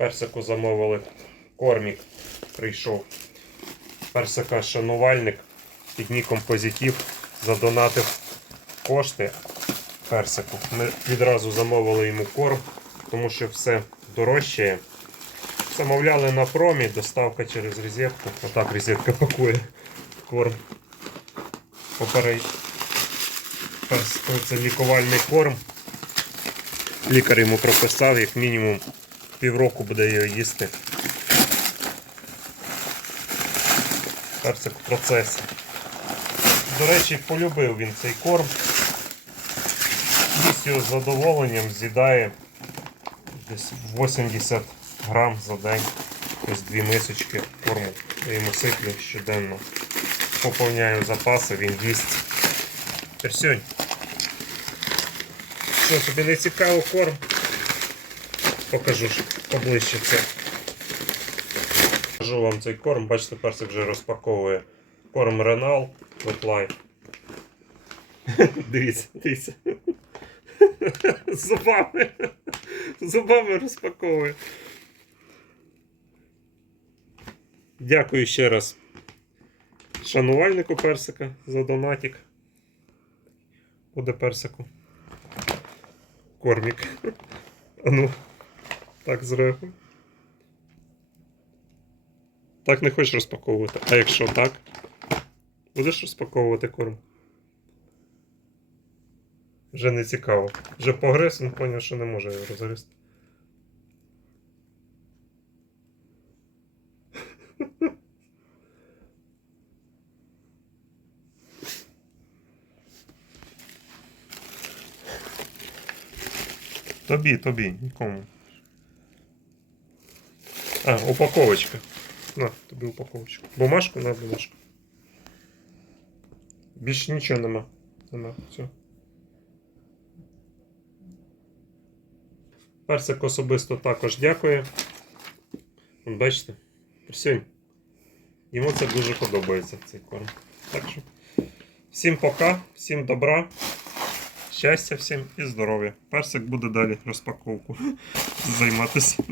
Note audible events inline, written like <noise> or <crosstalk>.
Персику замовили кормік. Прийшов. Персика шанувальник під ніком Позитив задонатив кошти персику. Ми відразу замовили йому корм, тому що все дорожчає. Замовляли на промі, доставка через розетку. Отак розетка пакує корм. Персику це лікувальний корм. Лікар йому прописав, як мінімум півроку буде його їсти. Персик в процесі. До речі, полюбив він цей корм. Їсть його з задоволенням, з'їдає десь 80 грам за день. Ось дві мисочки корму. Я йому сиплю щоденно. Поповняю запаси, він їсть. Персюнь. Що, тобі не цікаво корм? Покажу поближче це. Покажу вам цей корм, бачите, персик вже розпаковує корм Ренал Wetlife. <laughs> Дивіться, дивіться. <laughs> Зубами. Зубами розпаковує. Дякую ще раз шанувальнику персика за донатик. Буде персику. Кормік. <laughs> А ну, так зреагуй. Так не хочеш розпаковувати. А якщо так, будеш розпаковувати корм? Вже не цікаво. Вже погрес, він зрозумів, що не може його розгризти. <laughs> Тобі, тобі, нікому. А, упаковочка. На, тобі упаковочку. Бумажку на бумажку. Більше нічого нема. Нема. Все. Персик особисто також дякує. От бачите, Персюнь. Йому це дуже подобається цей корм. Так що всім пока, всім добра, щастя всім і здоров'я. Персик буде далі розпаковку <laughs> займатися.